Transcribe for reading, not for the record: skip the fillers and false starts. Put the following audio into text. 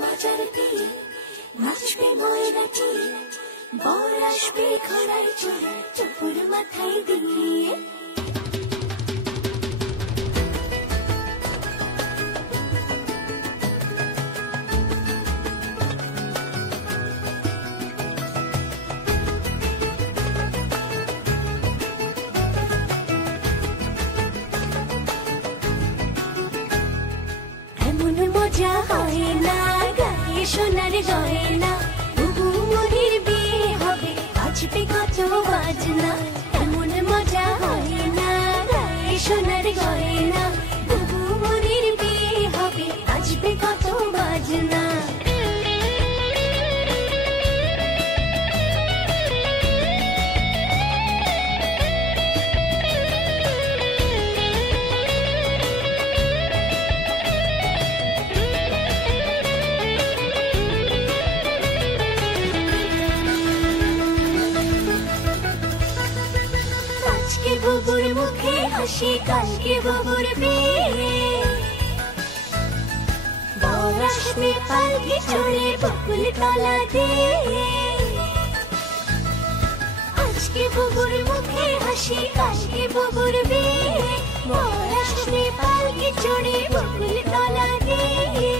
মাজার দিয়ে নাচবে ময়নাটি, বর আসবে ঘোড়ায় চড়ে চুপুর মাথায় দিয়ে। এমন মজা হয় না গায়ে সোনার গয়না, বুবু মুড়ির বিয়ে হবে বাজবে কত বাজনা। এমন মজা হয় না গায়ে সোনার গয়না, বুবু মুড়ির বিয়ে হবে বাজবে কত বাজনা। আজকে বুবুর মুখে হাসি, কালকে বুবুর বিয়ে, বর আসবে পালকি চড়ে বকুল তলা দিয়ে। আজকে বুবুর মুখে হাসি, কালকে বুবুর বিয়ে, বর আসবে পালকি চড়ে বকুল তলা দিয়ে।